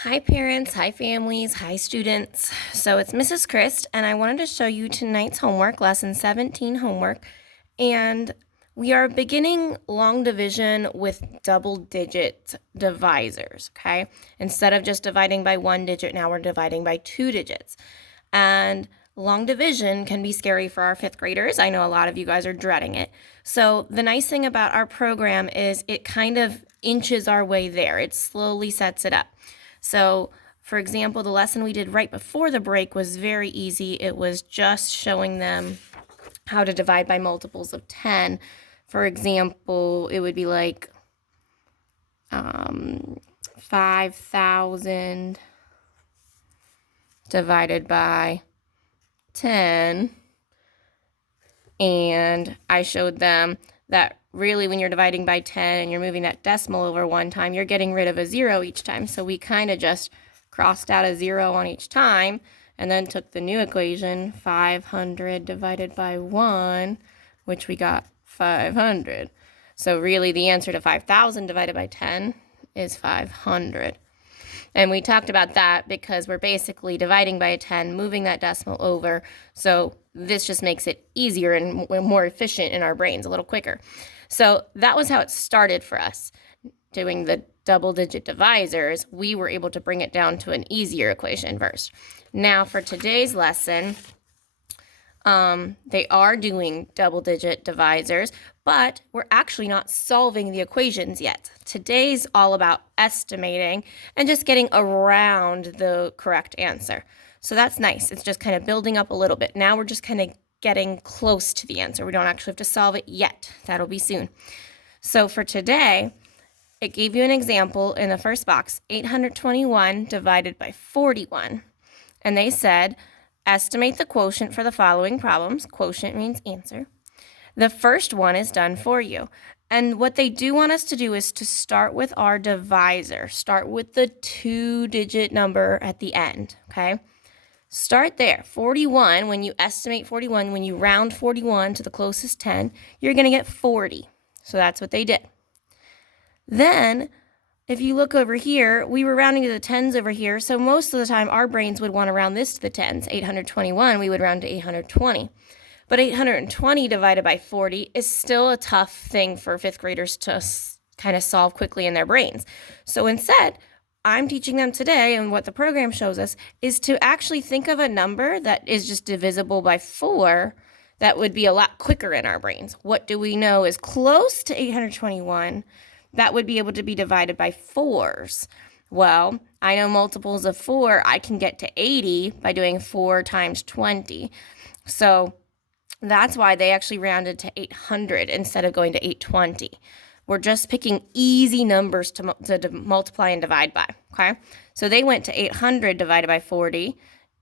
Hi parents, hi families, hi students. So it's Mrs. Christ and I wanted to show you tonight's homework, lesson 17 homework. And we are beginning long division with double digit divisors, okay? Instead of just dividing by one digit, now we're dividing by two digits. And long division can be scary for our fifth graders. I know a lot of you guys are dreading it. So the nice thing about our program is it kind of inches our way there. It slowly sets it up. So, for example, the lesson we did right before the break was very easy. It was just showing them how to divide by multiples of 10. For example, it would be like 5,000 divided by 10. And I showed them that really when you're dividing by 10 and you're moving that decimal over one time, you're getting rid of a zero each time. So we kind of just crossed out a zero on each time and then took the new equation, 500 divided by 1, which we got 500. So really the answer to 5,000 divided by 10 is 500. And we talked about that because we're basically dividing by a 10, moving that decimal over. So this just makes it easier and more efficient in our brains, a little quicker. So that was how it started for us. Doing the double digit divisors, we were able to bring it down to an easier equation first. Now for today's lesson, they are doing double digit divisors, but we're actually not solving the equations yet. Today's all about estimating and just getting around the correct answer. So that's nice. It's just kind of building up a little bit. Now we're just kind of getting close to the answer. We don't actually have to solve it yet. That'll be soon. So for today, it gave you an example in the first box, 821 divided by 41. And they said, estimate the quotient for the following problems. Quotient means answer. The first one is done for you. And what they do want us to do is to start with our divisor. Start with the two-digit number at the end, okay? Start there. 41, when you estimate 41, when you round 41 to the closest 10, you're going to get 40. So that's what they did. Then if you look over here, we were rounding to the tens over here, so most of the time our brains would want to round this to the tens. 821, we would round to 820. But 820 divided by 40 is still a tough thing for fifth graders to kind of solve quickly in their brains. So instead, I'm teaching them today, and what the program shows us, is to actually think of a number that is just divisible by 4 that would be a lot quicker in our brains. What do we know is close to 821? That would be able to be divided by 4s. Well, I know multiples of 4, I can get to 80 by doing 4 times 20. So that's why they actually rounded to 800 instead of going to 820. We're just picking easy numbers to multiply and divide by, okay? So they went to 800 divided by 40.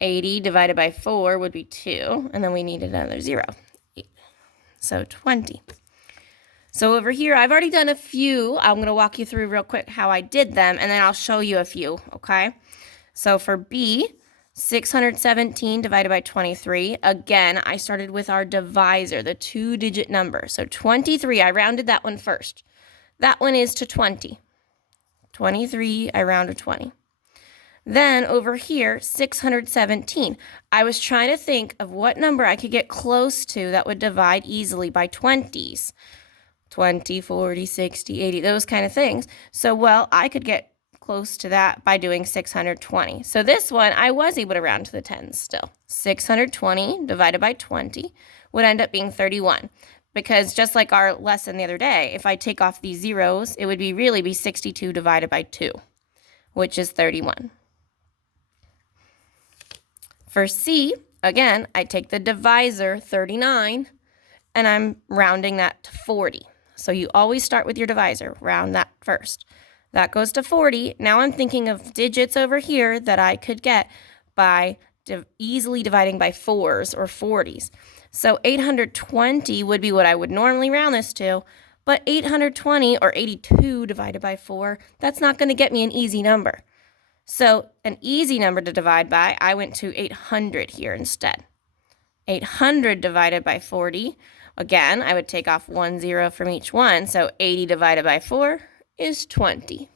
80 divided by 4 would be 2, and then we needed another 0. So 20. So over here, I've already done a few. I'm going to walk you through real quick how I did them, and then I'll show you a few, okay? So for B, 617 divided by 23. Again, I started with our divisor, the two-digit number. So 23, I rounded that one first. That one is to 20. 23, I rounded 20. Then over here, 617. I was trying to think of what number I could get close to that would divide easily by 20s. 20, 40, 60, 80, those kind of things. So, well, I could get close to that by doing 620. So this one, I was able to round to the tens still. 620 divided by 20 would end up being 31. Because just like our lesson the other day, if I take off these zeros, it would really be 62 divided by 2, which is 31. For C, again, I take the divisor, 39, and I'm rounding that to 40. So you always start with your divisor, round that first. That goes to 40. Now I'm thinking of digits over here that I could get by easily dividing by 4s or 40s. So 820 would be what I would normally round this to, but 820 or 82 divided by 4, that's not going to get me an easy number. So an easy number to divide by, I went to 800 here instead. 800 divided by 40, again, I would take off 1 0 from each one, so 80 divided by 4 is 20.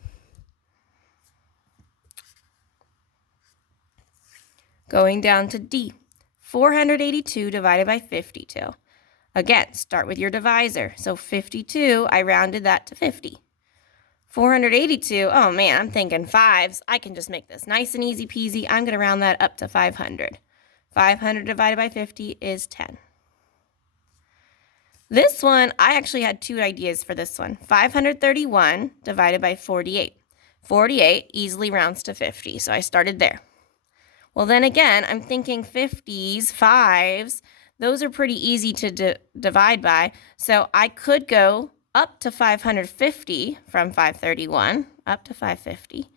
Going down to D, 482 divided by 52. Again, start with your divisor. So 52, I rounded that to 50. 482, oh man, I'm thinking fives. I can just make this nice and easy peasy. I'm going to round that up to 500. 500 divided by 50 is 10. This one, I actually had two ideas for this one. 531 divided by 48. 48 easily rounds to 50, so I started there. Well, then again, I'm thinking 50s, 5s, those are pretty easy to divide by, so I could go up to 550 from 531, up to 550.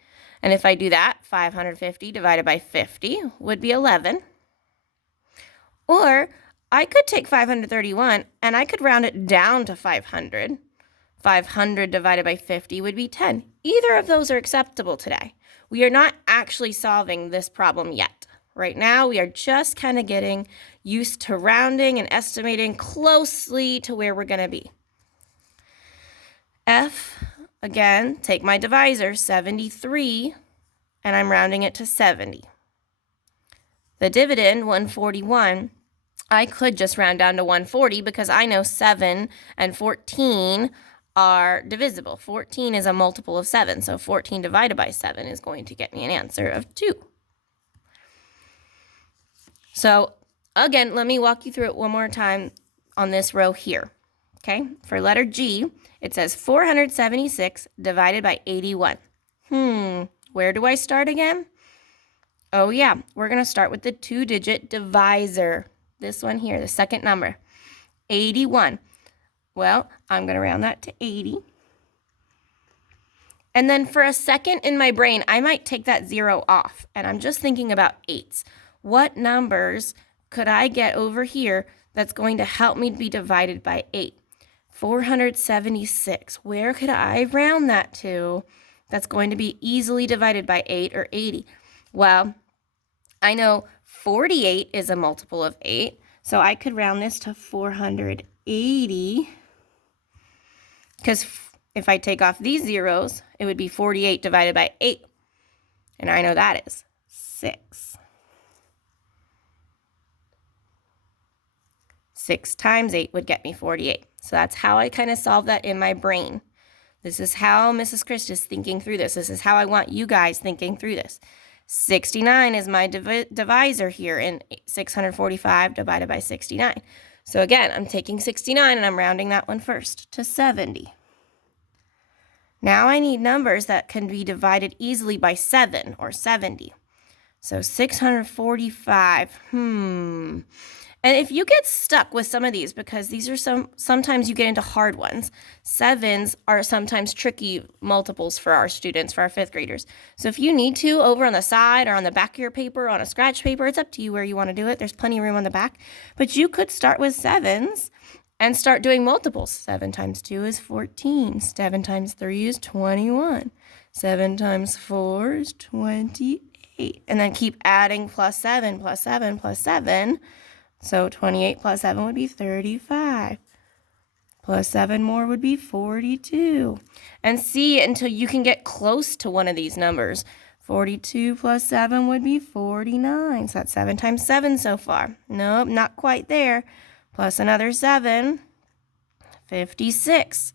And if I do that, 550 divided by 50 would be 11. Or I could take 531 and I could round it down to 500. 500 divided by 50 would be 10. Either of those are acceptable today. We are not actually solving this problem yet. Right now, we are just kind of getting used to rounding and estimating closely to where we're going to be. F, again, take my divisor, 73, and I'm rounding it to 70. The dividend, 141, I could just round down to 140 because I know 7 and 14 are divisible. 14 is a multiple of 7, so 14 divided by 7 is going to get me an answer of 2. So again, let me walk you through it one more time on this row here. Okay, for letter G, it says 476 divided by 81. Where do I start again? Oh yeah, we're going to start with the two-digit divisor. This one here, the second number, 81. Well, I'm going to round that to 80. And then for a second in my brain, I might take that 0 off, and I'm just thinking about 8s. What numbers could I get over here that's going to help me be divided by 8? 476. Where could I round that to that's going to be easily divided by 8 or 80? Well, I know 48 is a multiple of 8, so I could round this to 480, because if I take off these zeros, it would be 48 divided by 8, and I know that is 6. 6 times 8 would get me 48. So that's how I kind of solve that in my brain. This is how Mrs. Christ is thinking through this. This is how I want you guys thinking through this. 69 is my divisor here in 645 divided by 69. So again, I'm taking 69 and I'm rounding that one first to 70. Now I need numbers that can be divided easily by 7 or 70. So 645, And if you get stuck with some of these, because these are sometimes you get into hard ones, 7s are sometimes tricky multiples for our students, for our 5th graders. So if you need to, over on the side or on the back of your paper, on a scratch paper, it's up to you where you want to do it. There's plenty of room on the back. But you could start with 7s and start doing multiples. 7 times 2 is 14. 7 times 3 is 21. 7 times 4 is 28. And then keep adding plus 7, plus 7, plus 7. So 28 plus 7 would be 35. Plus 7 more would be 42. And see until you can get close to one of these numbers. 42 plus 7 would be 49. So that's 7 times 7 so far. Nope, not quite there. Plus another 7, 56.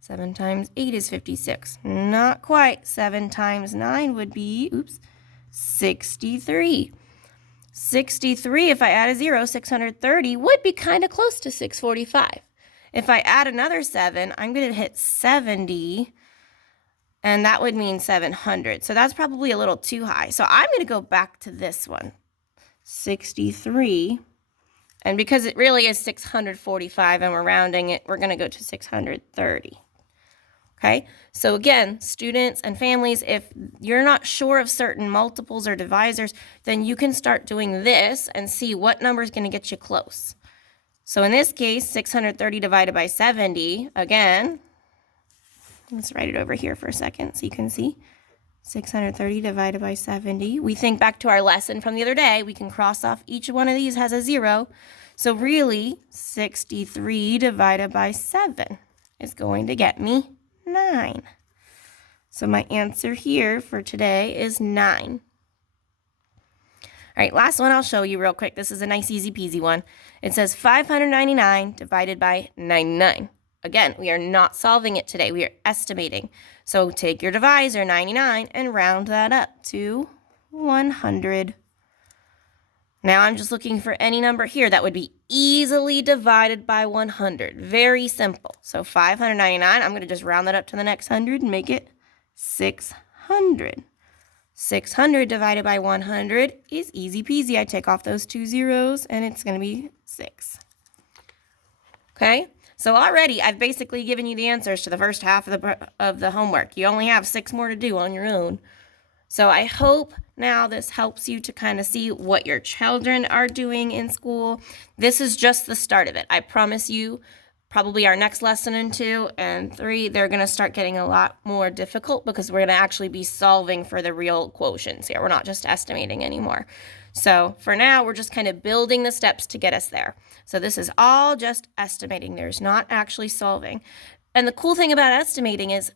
7 times 8 is 56. Not quite. 7 times 9 would be, 63. 63, if I add a 0, 630, would be kind of close to 645. If I add another 7, I'm going to hit 70, and that would mean 700. So that's probably a little too high. So I'm going to go back to this one, 63. And because it really is 645 and we're rounding it, we're going to go to 630. Okay, so again, students and families, if you're not sure of certain multiples or divisors, then you can start doing this and see what number is going to get you close. So in this case, 630 divided by 70, again, let's write it over here for a second so you can see. 630 divided by 70. We think back to our lesson from the other day. We can cross off each one of these has a 0. So really, 63 divided by 7 is going to get me 9. So my answer here for today is 9. right, last one I'll show you real quick. This is a nice easy peasy one. It says 599 divided by 99. Again, we are not solving it today. We are estimating. So take your divisor, 99, and round that up to 100. Now I'm just looking for any number here that would be easily divided by 100. Very simple. So 599, I'm going to just round that up to the next 100 and make it 600. 600 divided by 100 is easy peasy. I take off those 2 zeros and it's going to be 6. Okay, so already I've basically given you the answers to the first half of the homework. You only have 6 more to do on your own. So I hope now this helps you to kind of see what your children are doing in school. This is just the start of it. I promise you, probably our next lesson in 2 and 3, they're going to start getting a lot more difficult because we're going to actually be solving for the real quotients here. We're not just estimating anymore. So for now, we're just kind of building the steps to get us there. So this is all just estimating. There's not actually solving. And the cool thing about estimating is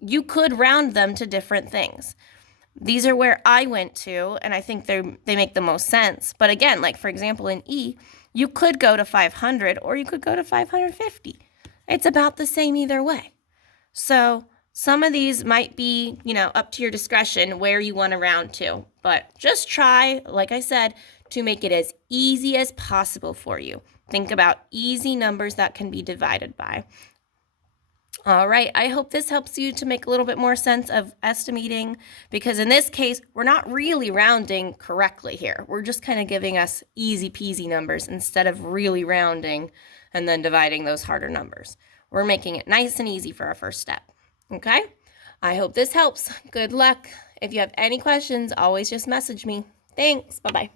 you could round them to different things. These are where I went to, and I think they make the most sense. But again, like for example, in E, you could go to 500 or you could go to 550. It's about the same either way. So some of these might be, up to your discretion where you want to round to. But just try, like I said, to make it as easy as possible for you. Think about easy numbers that can be divided by. All right, I hope this helps you to make a little bit more sense of estimating, because in this case, we're not really rounding correctly here. We're just kind of giving us easy peasy numbers instead of really rounding and then dividing those harder numbers. We're making it nice and easy for our first step, okay? I hope this helps. Good luck. If you have any questions, always just message me. Thanks. Bye-bye.